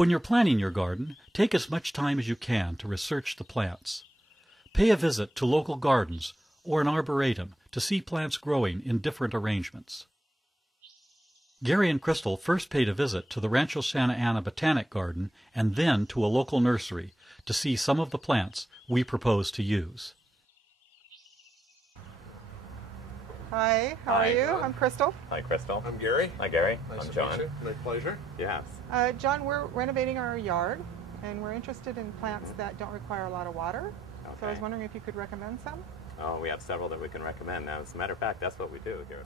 When you're planning your garden, take as much time as you can to research the plants. Pay a visit to local gardens or an arboretum to see plants growing in different arrangements. Gary and Crystal first paid a visit to the Rancho Santa Ana Botanic Garden and then to a local nursery to see some of the plants we propose to use. Hi, how are you? I'm Crystal. Hi, Crystal. I'm Gary. Hi, Gary. Nice I'm to John. meet you. My pleasure. Yes. John, we're renovating our yard, and we're interested in plants that don't require a lot of water. Okay. So I was wondering if you could recommend some? Oh, we have several that we can recommend. Now, as a matter of fact, that's what we do here.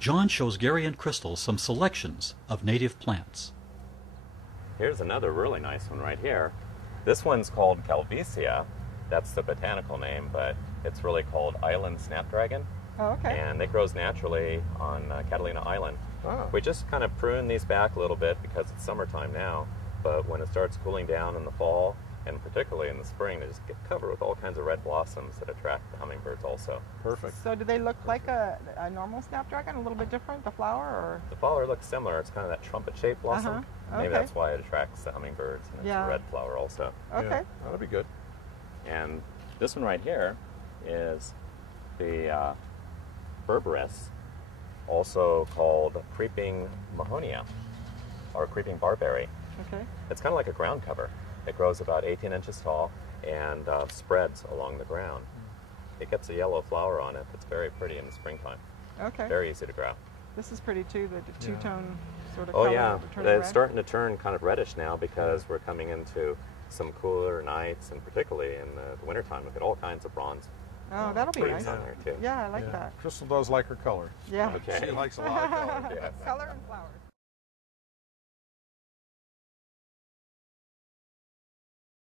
John shows Gary and Crystal some selections of native plants. Here's another really nice one right here. This one's called Calvicia. That's the botanical name, but it's really called island snapdragon. Oh, okay. And it grows naturally on Catalina Island. Oh. We just kind of prune these back a little bit because it's summertime now, but when it starts cooling down in the fall, and particularly in the spring, they just get covered with all kinds of red blossoms that attract the hummingbirds also. Perfect. So do they look like a normal snapdragon, a little bit different, the flower? Or? The flower looks similar. It's kind of that trumpet-shaped blossom. Okay. Maybe that's why it attracts the hummingbirds, and it's a red flower also. Okay. Yeah, that'll be good. And this one right here is the berberis, also called creeping mahonia, or creeping barberry. Okay. It's kind of like a ground cover. It grows about 18 inches tall and spreads along the ground. It gets a yellow flower on it that's very pretty in the springtime. Okay. Very easy to grow. This is pretty too, the two-tone sort of Oh color. yeah, turning it's red. starting to turn kind of reddish now because we're coming into some cooler nights, and particularly in the wintertime, we get all kinds of bronze. Oh, that'll be nice. on there too. Yeah, I like that. Crystal does like her color. Yeah. Okay. She likes a lot of color. Yes. Color and flowers.